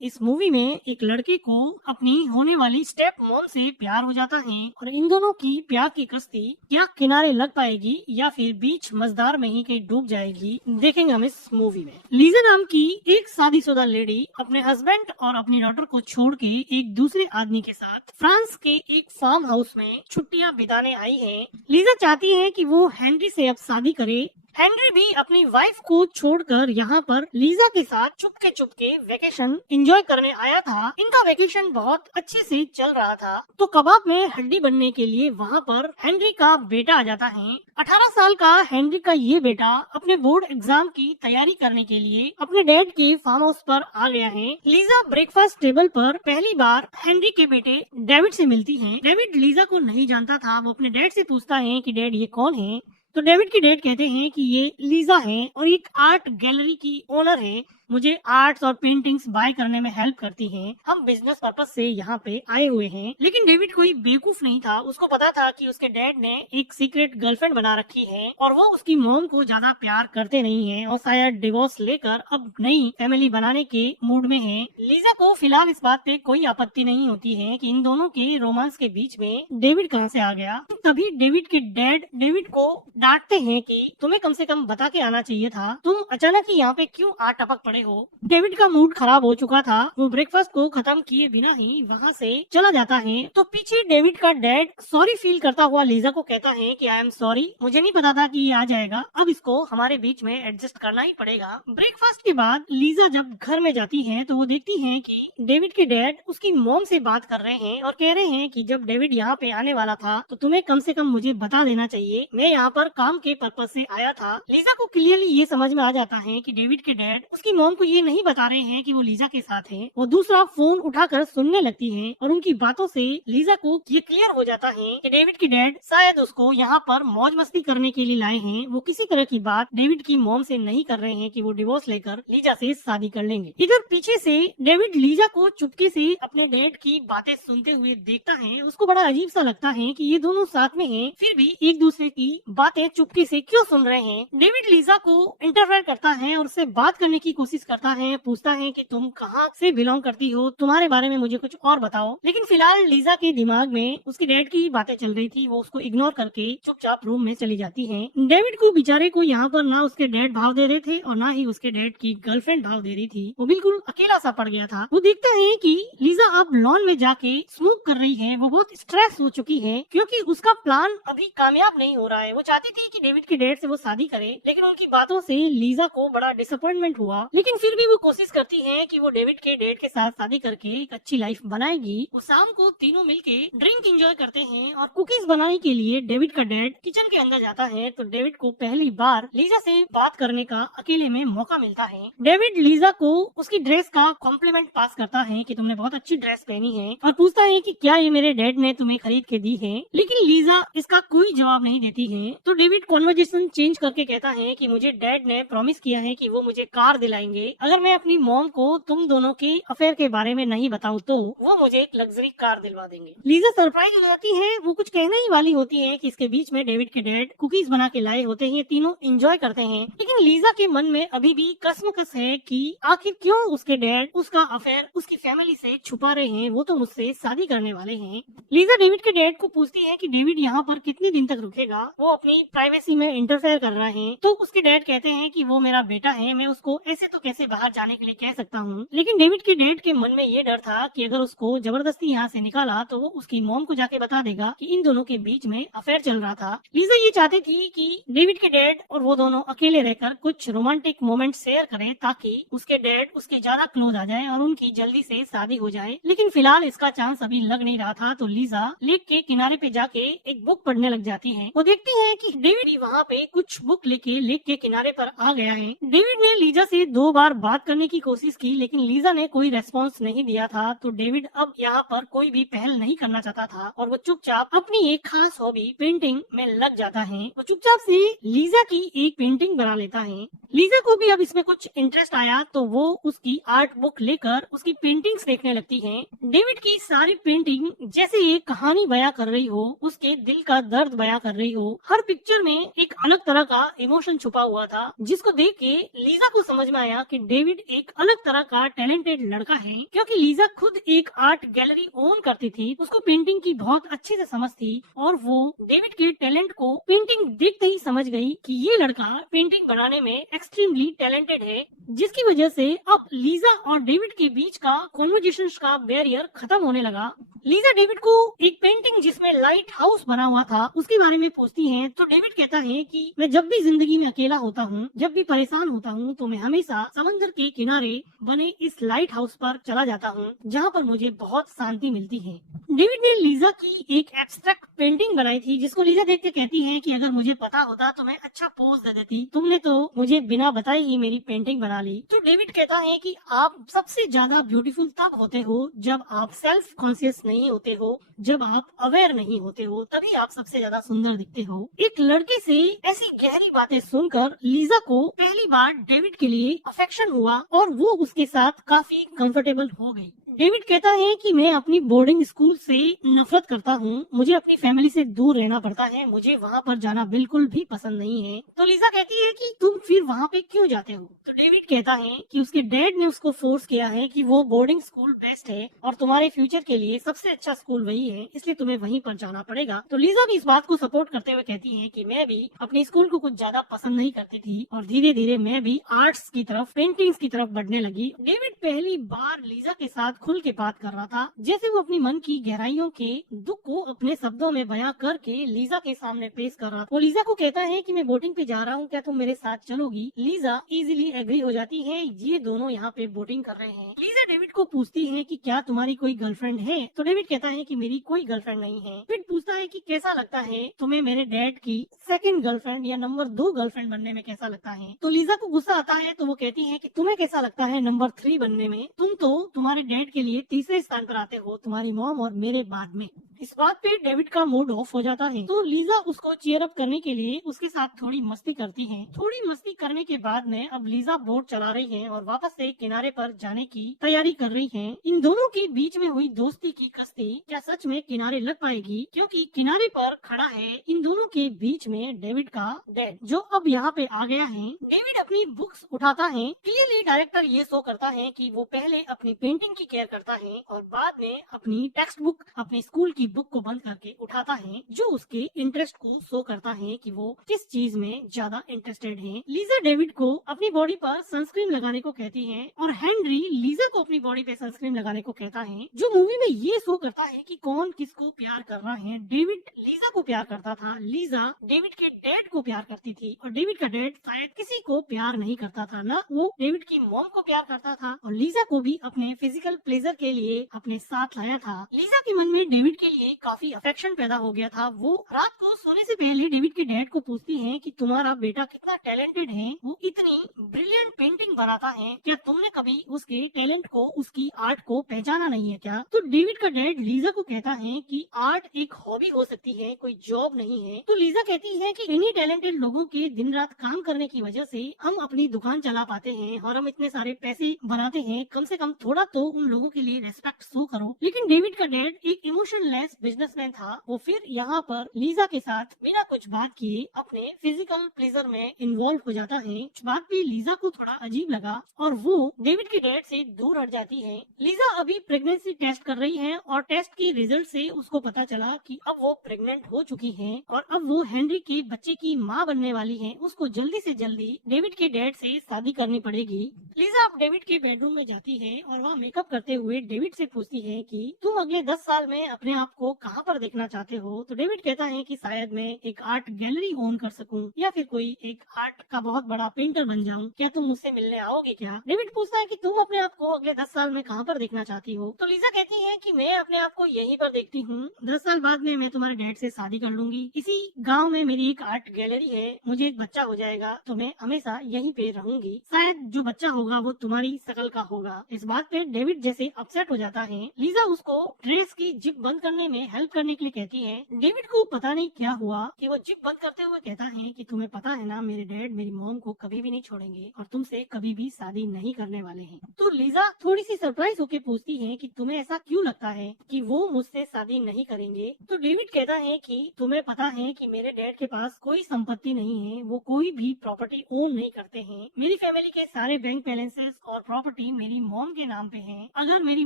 इस मूवी में एक लड़के को अपनी होने वाली स्टेप मॉम से प्यार हो जाता है और इन दोनों की प्यार की कश्ती क्या किनारे लग पाएगी या फिर बीच मझधार में ही कहीं डूब जाएगी, देखेंगे हम इस मूवी में। लीजा नाम की एक शादीशुदा लेडी अपने हस्बैंड और अपनी डॉटर को छोड़ के एक दूसरे आदमी के साथ फ्रांस के एक फार्म हाउस में छुट्टियां बिताने आई है। लीजा चाहती है कि वो हेनरी से अब शादी करे। हेनरी भी अपनी वाइफ को छोड़कर यहाँ पर लीजा के साथ चुपके वेकेशन एंजॉय करने आया था। इनका वेकेशन बहुत अच्छे से चल रहा था तो कबाब में हड्डी बनने के लिए वहाँ पर हेनरी का बेटा आ जाता है। 18 साल का हेनरी का ये बेटा अपने बोर्ड एग्जाम की तैयारी करने के लिए अपने डैड के फार्म हाउस पर आ गया है। लीजा ब्रेकफास्ट टेबल पर पहली बार हेनरी के बेटे डेविड से मिलती है। डेविड लीजा को नहीं जानता था। वो अपने डैड से पूछता है कि डैड ये कौन है। तो डेविड के डैड कहते हैं कि ये लीजा है और एक आर्ट गैलरी की ओनर है। मुझे आर्ट्स और पेंटिंग्स बाय करने में हेल्प करती हैं। हम बिजनेस पर्पस से यहाँ पे आए हुए हैं। लेकिन डेविड कोई बेवकूफ नहीं था। उसको पता था कि उसके डैड ने एक सीक्रेट गर्लफ्रेंड बना रखी है और वो उसकी मॉम को ज्यादा प्यार करते नहीं हैं और शायद डिवोर्स लेकर अब नई फैमिली बनाने के मूड में है। लीजा को फिलहाल इस बात पे कोई आपत्ति नहीं होती है कि इन दोनों के रोमांस के बीच में डेविड कहाँ से आ गया। तभी डेविड के डैड डेविड को डांटते हैं कि तुम्हें कम से कम बता के आना चाहिए था। तुम अचानक ही यहाँ पे क्यों आ टपक पड़े हो। डेविड का मूड खराब हो चुका था। वो ब्रेकफास्ट को खत्म किए बिना ही वहाँ से चला जाता है। तो पीछे डेविड का डैड सॉरी फील करता हुआ लीजा को कहता है कि आई एम सॉरी, मुझे नहीं पता था कि ये आ जाएगा। अब इसको हमारे बीच में एडजस्ट करना ही पड़ेगा। ब्रेकफास्ट के बाद लीजा जब घर में जाती है तो वो देखती है कि डेविड के डैड उसकी मॉम से बात कर रहे हैं और कह रहे हैं कि जब डेविड यहाँ पे आने वाला था तो तुम्हें कम से कम मुझे बता देना चाहिए। मैं यहाँ पर काम के पर्पज से आया था। लीजा को क्लियरली ये समझ में आ जाता है कि डेविड के डैड उसकी मॉम को ये नहीं बता रहे हैं कि वो लीजा के साथ है। वो दूसरा फोन उठाकर सुनने लगती है और उनकी बातों से लीजा को ये क्लियर हो जाता है कि डेविड के डैड शायद उसको यहाँ पर मौज मस्ती करने के लिए लाए हैं। वो किसी तरह की बात डेविड की मॉम से नहीं कर रहे हैं कि वो डिवोर्स लेकर लीजा से शादी कर लेंगे। इधर पीछे से डेविड लीजा को चुपके से अपने डैड की बातें सुनते हुए देखता है। उसको बड़ा अजीब सा लगता है कि ये दोनों साथ में हैं, फिर भी एक दूसरे की बातें चुपके से क्यों सुन रहे हैं। डेविड लीजा को इंटरफेयर करता है और उससे बात करने की कोशिश करता है। पूछता है कि तुम कहाँ से बिलोंग करती हो, तुम्हारे बारे में मुझे कुछ और बताओ। लेकिन फिलहाल लीजा के दिमाग में उसके डैड की बातें चल रही थी। वो उसको इग्नोर करके चुपचाप रूम में चली जाती है। डेविड को बेचारे को यहाँ पर ना उसके डैड भाव दे रहे थे और ना ही उसके डैड की गर्लफ्रेंड भाव दे रही थी। वो बिल्कुल अकेला सा पड़ गया था। वो देखता है कि लीजा अब लॉन में जाके स्मोक कर रही है। वो बहुत स्ट्रेस हो चुकी है क्योंकि उसका प्लान अभी कामयाब नहीं हो रहा है। वो चाहती थी कि डेविड के डैड से वो शादी करे, लेकिन उनकी बातों से लीजा को बड़ा डिसअपॉइंटमेंट हुआ। लेकिन फिर भी वो कोशिश करती है कि वो डेविड के डैड के साथ शादी करके एक अच्छी लाइफ बनाएगी। वो शाम को तीनों मिलके ड्रिंक एंजॉय करते हैं और कुकीज बनाने के लिए डेविड का डैड किचन के अंदर जाता है। तो डेविड को पहली बार लीजा से बात करने का अकेले में मौका मिलता है। डेविड लीजा को उसकी ड्रेस का कॉम्प्लीमेंट पास करता है कि तुमने बहुत अच्छी ड्रेस पहनी है और पूछता है कि क्या ये मेरे डैड ने तुम्हें खरीद के दी है। लेकिन लीजा इसका कोई जवाब नहीं देती है। तो डेविड कॉन्वर्जेशन चेंज करके कहता है कि मुझे डैड ने प्रॉमिस किया है कि वो मुझे कार दिलाएंगे अगर मैं अपनी मॉम को तुम दोनों के अफेयर के बारे में नहीं बताऊं तो वो मुझे एक लग्जरी कार दिलवा देंगे। लीजा सरप्राइज हो जाती है। वो कुछ कहने ही वाली होती है कि इसके बीच में डेविड के डैड कुकीज बना के लाए होते हैं। तीनों एंजॉय करते हैं। लेकिन लीजा के मन में अभी भी कसमकस है कि आखिर क्यों उसके डैड उसका अफेयर उसकी फैमिली से छुपा रहे हैं। वो तो मुझसे शादी करने वाले हैं। लीजा डेविड के डैड को पूछती है कि डेविड यहाँ पर कितने दिन तक रुकेगा। वो अपनी प्राइवेसी में इंटरफेयर कर रहे हैं। तो उसके डैड कहते हैं कि वो मेरा बेटा है, मैं उसको ऐसे तो कैसे बाहर जाने के लिए कह सकता हूँ। लेकिन डेविड के डैड के मन में ये डर था कि अगर उसको जबरदस्ती यहाँ से निकाला तो वो उसकी मॉम को जाके बता देगा कि इन दोनों के बीच में अफेयर चल रहा था। लीजा ये चाहती थी कि डेविड के डैड और वो दोनों अकेले रहकर कुछ रोमांटिक मोमेंट शेयर करें ताकि उसके डैड उसके ज्यादा क्लोज आ जाए और उनकी जल्दी से शादी हो जाए। लेकिन फिलहाल इसका चांस अभी लग नहीं रहा था। तो लीजा लेक के किनारे पे जाके एक बुक पढ़ने लग जाती है। वो देखती है कि डेविड भी वहाँ पे कुछ बुक लेके लेक के किनारे पर आ गया है। डेविड ने लीजा से 2 बार बात करने की कोशिश की लेकिन लीजा ने कोई रेस्पॉन्स नहीं दिया था। तो डेविड अब यहाँ पर कोई भी पहल नहीं करना चाहता था और वो चुपचाप अपनी एक खास हॉबी पेंटिंग में लग जाता है। वो चुपचाप से लीजा की एक पेंटिंग बना लेता है। लीजा को भी अब इसमें कुछ इंटरेस्ट आया तो वो उसकी आर्ट बुक लेकर उसकी पेंटिंग्स देखने लगती है। डेविड की सारी पेंटिंग जैसे एक कहानी बयां कर रही हो, उसके दिल का दर्द बयां कर रही हो। हर पिक्चर में एक अलग तरह का इमोशन छुपा हुआ था, जिसको देख के लीजा को समझ में आया कि डेविड एक अलग तरह का टैलेंटेड लड़का है। क्योंकि लीजा खुद एक आर्ट गैलरी ओन करती थी, उसको पेंटिंग की बहुत अच्छे से समझ थी और वो डेविड के टैलेंट को पेंटिंग देखते ही समझ गई कि ये लड़का पेंटिंग बनाने में एक्सट्रीमली टैलेंटेड है, जिसकी वजह से अब लीजा और डेविड के बीच का कॉन्वर्जेशन का बैरियर खत्म होने लगा। लीजा डेविड को एक पेंटिंग जिसमें लाइट हाउस बना हुआ था उसके बारे में पूछती है, तो डेविड कहता है कि मैं जब भी जिंदगी में अकेला होता हूँ, जब भी परेशान होता हूँ, तो मैं हमेशा समंदर के किनारे बने इस लाइट हाउस पर चला जाता हूँ, जहाँ पर मुझे बहुत शांति मिलती है। डेविड ने लीजा की एक एब्स्ट्रैक्ट पेंटिंग बनाई थी, जिसको लीजा देख के कहती है कि अगर मुझे पता होता तो मैं अच्छा पोज दे देती, तुमने तो मुझे बिना बताए ही मेरी पेंटिंग बना ली। तो डेविड कहता है कि आप सबसे ज्यादा ब्यूटीफुल तब होते हो जब आप सेल्फ कॉन्शियस नहीं होते हो, जब आप अवेयर नहीं होते हो, तभी आप सबसे ज्यादा सुंदर दिखते हो। एक लड़के से ऐसी गहरी बातें सुनकर लीजा को पहली बार डेविड के लिए अफेक्शन हुआ और वो उसके साथ काफी कंफर्टेबल हो गई। डेविड कहता है कि मैं अपनी बोर्डिंग स्कूल से नफरत करता हूँ, मुझे अपनी फैमिली से दूर रहना पड़ता है, मुझे वहाँ पर जाना बिल्कुल भी पसंद नहीं है। तो लीजा कहती है कि तुम फिर वहाँ पे क्यों जाते हो? तो डेविड कहता है कि उसके डैड ने उसको फोर्स किया है कि वो बोर्डिंग स्कूल बेस्ट है और तुम्हारे फ्यूचर के लिए सबसे अच्छा स्कूल वही है, इसलिए तुम्हें वहीं पर जाना पड़ेगा। तो लीजा भी इस बात को सपोर्ट करते हुए कहती है कि मैं भी अपने स्कूल को कुछ ज्यादा पसंद नहीं करती थी और धीरे धीरे मैं भी आर्ट्स की तरफ, पेंटिंग्स की तरफ बढ़ने लगी। डेविड पहली बार लीजा के साथ खुल के बात कर रहा था, जैसे वो अपनी मन की गहराइयों के दुख को अपने शब्दों में बयां करके लीजा के सामने पेश कर रहा था। वो लीजा को कहता है कि मैं बोटिंग पे जा रहा हूँ, क्या तुम मेरे साथ चलोगी? लीजा इजीली एग्री हो जाती है, ये दोनों यहाँ पे बोटिंग कर रहे हैं। लीजा डेविड को पूछती है कि क्या तुम्हारी कोई गर्लफ्रेंड है? तो डेविड कहता है कि मेरी कोई गर्लफ्रेंड नहीं है। डेविड पूछता है कि कैसा लगता है तुम्हें मेरे डैड की सेकंड गर्लफ्रेंड या नंबर 2 गर्लफ्रेंड बनने में, कैसा लगता है? तो लीजा को गुस्सा आता है, तो वो कहती है कि तुम्हें कैसा लगता है नंबर 3 बनने में? तुम तो तुम्हारे डैड के लिए तीसरे स्थान पर आते हो, तुम्हारी मॉम और मेरे बाद में। इस बात पे डेविड का मूड ऑफ हो जाता है, तो लीजा उसको चीयर अप करने के लिए उसके साथ थोड़ी मस्ती करती है। थोड़ी मस्ती करने के बाद में अब लीजा बोट चला रही है और वापस से किनारे पर जाने की तैयारी कर रही है। इन दोनों के बीच में हुई दोस्ती की कश्ती क्या सच में किनारे लग पाएगी? क्योंकि किनारे पर खड़ा है इन दोनों के बीच में डेविड का डैड, जो अब यहाँ पे आ गया है। डेविड अपनी बुक्स उठाता है। क्लियरली डायरेक्टर ये शो करता है कि वो पहले अपनी पेंटिंग की केयर करता है और बाद में अपनी टेक्स्ट बुक, अपने स्कूल की बुक को बंद करके उठाता है, जो उसके इंटरेस्ट को शो करता है कि वो किस चीज में ज्यादा इंटरेस्टेड है। लीजा डेविड को अपनी बॉडी पर सनस्क्रीन लगाने को कहती है और हेनरी लीजा को अपनी बॉडी पे सनस्क्रीन लगाने को कहता है, जो मूवी में ये शो करता है कि कौन किसको प्यार कर रहा है। डेविड लीजा को प्यार करता था, लीजा डेविड के डैड को प्यार करती थी और डेविड का डैड शायद किसी को प्यार नहीं करता था, ना वो डेविड की मॉम को प्यार करता था और लीजा को भी अपने फिजिकल प्लेजर के लिए अपने साथ लाया था। लीजा के मन में डेविड के लिए काफी अफेक्शन पैदा हो गया था। वो रात को सोने से पहले डेविड के डैड को पूछती है कि तुम्हारा बेटा कितना टैलेंटेड है, वो इतनी ब्रिलियंट पेंटिंग बनाता है, क्या तुमने कभी उसके टैलेंट को, उसकी आर्ट को पहचाना नहीं है क्या? तो डेविड का डैड लीजा को कहता है कि आर्ट एक हॉबी हो सकती है, कोई जॉब नहीं है। तो लीजा कहती है कि इन्हीं टैलेंटेड लोगों के दिन रात काम करने की वजह से हम अपनी दुकान चला पाते हैं और हम इतने सारे पैसे बनाते हैं, कम से कम थोड़ा तो उन लोगों के लिए रेस्पेक्ट शो करो। लेकिन डेविड का डैड एक इमोशनलेस बिजनेसमैन था, वो फिर यहाँ पर लीजा के साथ बिना कुछ बात किए अपने फिजिकल प्लेजर में इन्वॉल्व हो जाता है। इस बात पे लीजा को थोड़ा अजीब लगा और वो डेविड के डैड से दूर हट जाती है। लीजा अभी प्रेगनेंसी टेस्ट कर रही है और टेस्ट के रिजल्ट से उसको पता चला कि अब वो प्रेग्नेंट हो चुकी है और अब वो हेनरी के बच्चे की माँ बनने वाली है। उसको जल्दी से जल्दी डेविड के डैड से शादी करनी पड़ेगी। लीजा अब डेविड के बेडरूम में जाती है और वहाँ मेकअप करते हुए डेविड से पूछती है कि तुम अगले 10 साल में अपने आप को कहाँ पर देखना चाहते हो? तो डेविड कहता है कि शायद मैं एक आर्ट गैलरी ओन कर सकूं या फिर कोई एक आर्ट का बहुत बड़ा पेंटर बन जाऊं, क्या तुम मुझसे मिलने आओगे क्या? डेविड पूछता है कि तुम अपने आप को अगले 10 साल में कहाँ पर देखना चाहती हो? तो लीजा कहती है कि मैं अपने आप को यहीं पर देखती हूँ, 10 साल बाद में मैं तुम्हारे डैड से शादी कर लूंगी, इसी गाँव में मेरी एक आर्ट गैलरी है, मुझे एक बच्चा हो जाएगा तो मैं हमेशा यहीं पे रहूंगी, शायद जो बच्चा होगा वो तुम्हारी शकल का होगा। इस बात पे डेविड जैसे अपसेट हो जाता है। लीजा उसको ड्रेस की जिप बंद करने करने में हेल्प करने के लिए कहती है। डेविड को पता नहीं क्या हुआ कि वो जिप बंद करते हुए कहता है कि तुम्हें पता है ना, मेरे डैड मेरी मॉम को कभी भी नहीं छोड़ेंगे और तुमसे कभी भी शादी नहीं करने वाले हैं। तो लीजा थोड़ी सी सरप्राइज होकर पूछती है कि तुम्हें ऐसा क्यों लगता है कि वो मुझसे शादी नहीं करेंगे। तो डेविड कहता है कि तुम्हें पता है कि मेरे डैड के पास कोई संपत्ति नहीं है, वो कोई भी प्रॉपर्टी ओन नहीं करते हैं। मेरी फैमिली के सारे बैंक बैलेंसेस और प्रॉपर्टी मेरी मॉम के नाम पे है। अगर मेरी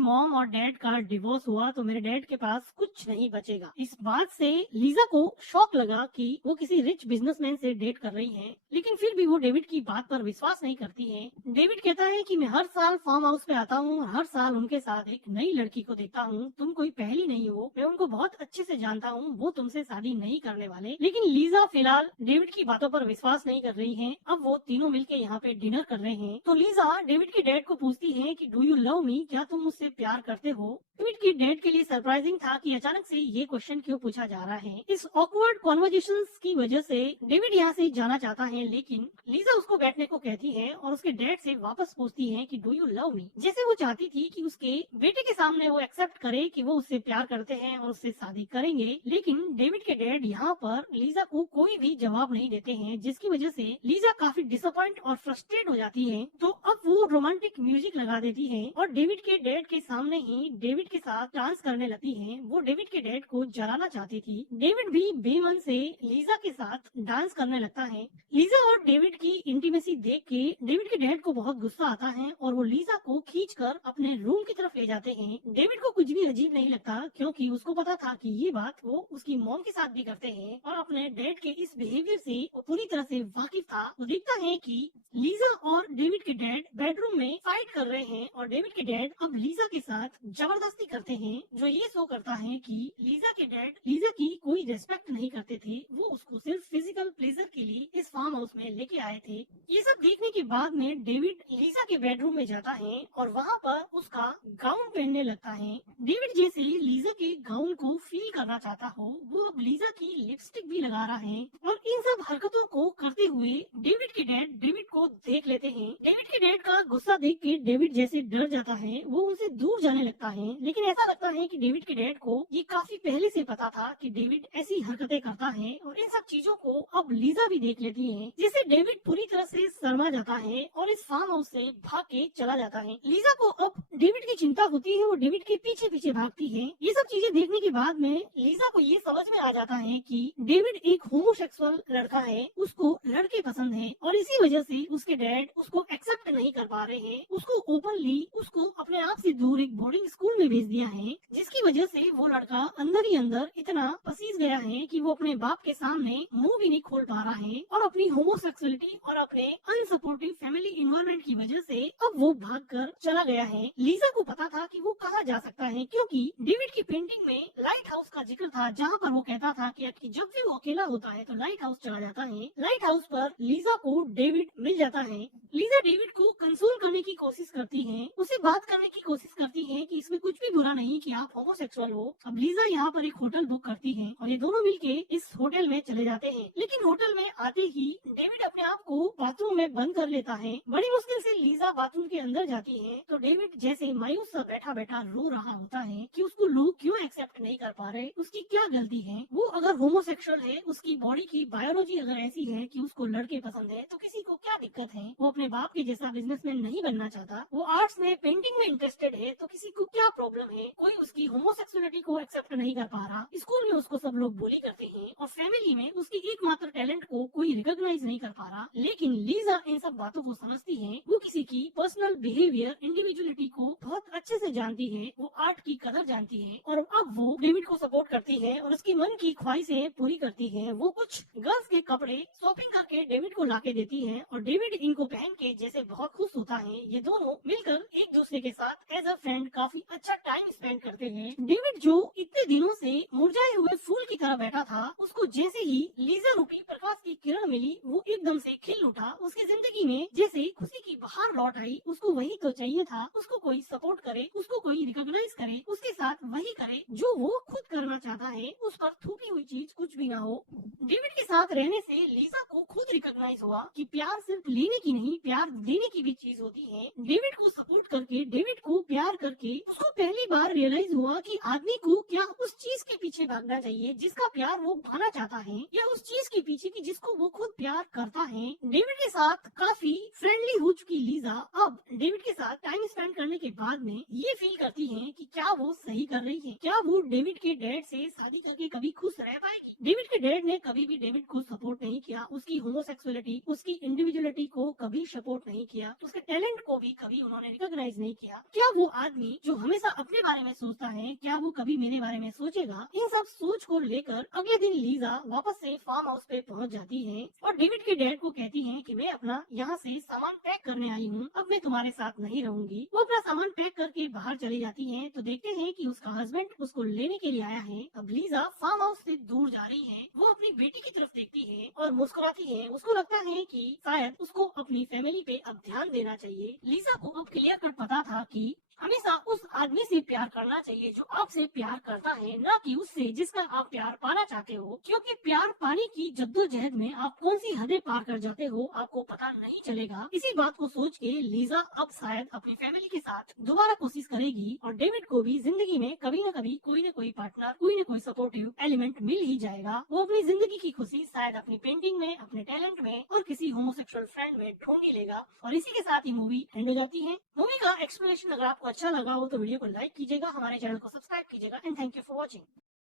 मॉम और डैड का डिवोर्स हुआ तो मेरे डैड के पास कुछ नहीं बचेगा। इस बात से लीजा को शॉक लगा कि वो किसी रिच बिजनेसमैन से डेट कर रही है, लेकिन फिर भी वो डेविड की बात पर विश्वास नहीं करती है। डेविड कहता है कि मैं हर साल फार्म हाउस पे आता हूँ, हर साल उनके साथ एक नई लड़की को देखता हूँ। तुम कोई पहली नहीं हो, मैं उनको बहुत अच्छे से जानता हूँ, वो तुमसे शादी नहीं करने वाले। लेकिन लीजा फिलहाल डेविड की बातों पर विश्वास नहीं कर रही है। अब वो तीनों मिलके यहाँ पे डिनर कर रहे हैं। तो लीजा डेविड के डैड को पूछती है कि डू यू लव मी, क्या तुम मुझसे प्यार करते हो। डेविड के डैड के लिए सरप्राइजिंग था कि अचानक से ये क्वेश्चन क्यों पूछा जा रहा है। इस ऑकवर्ड कॉन्वर्जेशंस की वजह से डेविड यहाँ से जाना चाहता है, लेकिन लीजा उसको बैठने को कहती है और उसके डैड से वापस पूछती है कि डू यू लव मी। जैसे वो चाहती थी कि उसके बेटे के सामने वो एक्सेप्ट करे कि वो उससे प्यार करते हैं और उससे शादी करेंगे, लेकिन डेविड के डैड यहाँ पर लीजा को कोई भी जवाब नहीं देते हैं, जिसकी वजह से लीजा काफी डिसअपॉइंट और फ्रस्ट्रेट हो जाती है। तो अब वो रोमांटिक म्यूजिक लगा देती है और डेविड के डैड के सामने ही डेविड के साथ डांस करने लगती है। वो डेविड के डैड को जलाना चाहती थी। डेविड भी बेमन से लीजा के साथ डांस करने लगता है। लीजा और डेविड की इंटीमेसी देख के डेविड के डैड को बहुत गुस्सा आता है और वो लीजा को खींचकर अपने रूम की तरफ ले जाते हैं। डेविड को कुछ भी अजीब नहीं लगता, क्योंकि उसको पता था कि ये बात वो उसकी मॉम के साथ भी करते हैं और अपने डैड के इस बिहेवियर से वो पूरी तरह से वाकिफ था। वो देखता है कि लीजा और डेविड के डैड बेडरूम में फाइट कर रहे हैं और डेविड के डैड अब लीजा के साथ जबरदस्ती करते हैं, जो ये शो करता है कि लीजा के डैड लीजा की कोई रेस्पेक्ट नहीं करते थे। वो उसको सिर्फ फिजिकल प्लेजर के लिए इस फार्म हाउस में लेके आए थे। ये सब देखने के बाद में डेविड लीजा के बेडरूम में जाता है और वहाँ पर उसका गाउन पहनने लगता है। डेविड जैसे लीजा के गाउन को फील करना चाहता हो, वो अब लीजा की लिपस्टिक भी लगा रहा है और इन सब हरकतों को करते हुए डेविड के डैड डेविड को देख लेते हैं। डेविड के डैड का गुस्सा देख के डेविड जैसे डर जाता है, वो उनसे दूर जाने लगता है, लेकिन ऐसा लगता है कि डेविड के डैड को ये काफी पहले से पता था कि डेविड ऐसी हरकतें करता है और इन सब चीजों को अब लीजा भी देख लेती है, जिससे डेविड पूरी तरह से शर्मा जाता है और इस फार्म हाउस से भाग के चला जाता है। लीजा को अब डेविड की चिंता होती है, वो डेविड के पीछे पीछे भागती है। ये सब चीजें देखने के बाद में लीजा को ये समझ में आ जाता है कि डेविड एक होमोसेक्सुअल लड़का है, उसको लड़के पसंद है और इसी वजह से उसके डैड उसको एक्सेप्ट नहीं कर पा रहे हैं। उसको ओपनली उसको अपने आप से दूर एक बोर्डिंग स्कूल में भेज दिया है, जिसकी वजह से वो लड़का अंदर ही अंदर इतना पसीज गया है कि वो अपने बाप के सामने मुंह भी नहीं खोल पा रहा है और अपनी होमोसेक्सुअलिटी और अपने अनसपोर्टिव फैमिली इन्वायरमेंट की वजह से अब वो भागकर चला गया है। लीजा को पता था कि वो कहाँ जा सकता है, क्योंकि डेविड की पेंटिंग में लाइट हाउस का जिक्र था, जहाँ पर वो कहता था कि जब भी वो अकेला होता है तो लाइट हाउस चला जाता है। लाइट हाउस पर लीजा को डेविड मिल जाता है। लीजा डेविड को कंसोल करने की कोशिश करती है, उसे बात करने की कोशिश करती है कि इसमें कुछ भी बुरा नहीं कि आप होमोसेक्सुअल हो। अब लीजा यहाँ पर एक होटल बुक करती है और ये दोनों मिलके इस होटल में चले जाते हैं, लेकिन होटल में आते ही डेविड अपने आप को बाथरूम में बंद कर लेता है। बड़ी मुश्किल से लीजा बाथरूम के अंदर जाती है तो डेविड जैसे मायूस सा बैठा बैठा रो रहा होता है कि उसको लोग क्यों एक्सेप्ट नहीं कर पा रहे, उसकी क्या गलती है। वो अगर होमोसेक्सुअल है, उसकी बॉडी की बायोलॉजी अगर ऐसी है कि उसको लड़के पसंद है, तो किसी को क्या दिक्कत है। वो अपने बाप के जैसा बिजनेसमैन नहीं बनना चाहता, वो आर्ट्स में पेंटिंग में इंटरेस्टेड है, तो किसी को क्या प्रॉब्लम है। कोई उसकी होमोसेक्सुअलिटी को एक्सेप्ट नहीं कर पा रहा। स्कूल में उसको सब लोग बुली करते हैं और फैमिली में उसकी एकमात्र टैलेंट को कोई रिकॉग्नाइज नहीं कर पा रहा। लेकिन लीजा इन सब बातों को समझती है, वो किसी की पर्सनल बिहेवियर, इंडिविजुअलिटी को बहुत अच्छे से जानती है, वो आर्ट की कदर जानती है और अब वो डेविड को सपोर्ट करती है और उसकी मन की ख्वाहिशें पूरी करती है। वो कुछ गर्ल्स के कपड़े शॉपिंग करके डेविड को लाके देती है और डेविड इनको पहन के जैसे बहुत खुश होता है। ये दोनों मिलकर एक दूसरे के साथ एज अ फ्रेंड काफी अच्छा टाइम स्पेंड करते हैं। डेविड जो इतने दिनों से मुरझाए हुए फूल की तरह बैठा था, उसको जैसे ही लीजा रूपी प्रकाश की किरण मिली, वो एकदम से खिल उठा। उसकी जिंदगी में जैसे खुशी की बहार लौट आई। उसको वही तो चाहिए था, उसको कोई सपोर्ट करे, उसको को कोई रिकॉग्नाइज करे उसके साथ वही करे जो वो खुद करना चाहता है, उस पर थोपी हुई चीज कुछ भी ना हो। डेविड के साथ रहने से लीजा को खुद रिकॉग्नाइज हुआ कि प्यार सिर्फ लेने की नहीं, प्यार देने की भी चीज होती है। डेविड को सपोर्ट करके, डेविड को प्यार करके उसको पहली बार रियलाइज हुआ कि आदमी को क्या उस चीज के पीछे भागना चाहिए जिसका प्यार वो पाना चाहता है, या उस चीज के पीछे की जिसको वो खुद प्यार करता है। डेविड के साथ काफी फ्रेंडली हो चुकी लीजा अब डेविड के साथ टाइम स्पेंड करने के बाद में ये फील करती है कि क्या वो सही कर रही है, क्या वो डेविड के डैड से शादी करके कभी खुश रह पाएगी। डेविड के डैड ने कभी भी डेविड को सपोर्ट नहीं किया, उसकी होमोसेक्सुअलिटी, उसकी इंडिविजुअलिटी को कभी सपोर्ट नहीं किया, उसके टैलेंट को भी कभी उन्होंने रिकॉग्नाइज नहीं किया। क्या वो आदमी जो हमेशा अपने बारे में सोचता है, क्या वो कभी मेरे बारे में सोचेगा? इन सब सोच को लेकर अगले दिन लीजा वापस से फार्म हाउस पे पहुंच जाती है और डेविड के डैड को कहती है कि मैं अपना यहाँ से सामान पैक करने आई हूँ, अब मैं तुम्हारे साथ नहीं रहूंगी। वो अपना सामान पैक करके बाहर चली जाती है तो देखते हैं कि उसका हस्बैंड उसको लेने के लिए आया है। अब लीजा फार्म हाउस से दूर जा रही है, वो अपनी बेटी की तरफ देखती है और मुस्कुराती है। उसको लगता है कि शायद उसको अपनी फैमिली पे अब ध्यान देना चाहिए। लीजा को अब क्लियर कट पता था कि हमेशा उस आदमी से प्यार करना चाहिए जो आपसे प्यार करता है, न कि उससे जिसका आप प्यार पाना चाहते हो, क्योंकि प्यार पाने की जद्दोजहद में आप कौन सी हदें पार कर जाते हो आपको पता नहीं चलेगा। इसी बात को सोच के लीजा अब शायद अपनी फैमिली के साथ दोबारा कोशिश करेगी और डेविड को भी जिंदगी में कभी न कभी कोई न कोई पार्टनर, कोई न कोई सपोर्टिव एलिमेंट मिल ही जाएगा। वो अपनी जिंदगी की खुशी शायद अपनी पेंटिंग में, अपने टैलेंट में और किसी होमोसेक्सुअल फ्रेंड में ढूंढ ही लेगा। और इसी के साथ ही मूवी एंड हो जाती है। मूवी का एक्सप्लेनेशन अगर आपको अच्छा लगा हो तो वीडियो को लाइक कीजिएगा, हमारे चैनल को सब्सक्राइब कीजिएगा and thank you for watching.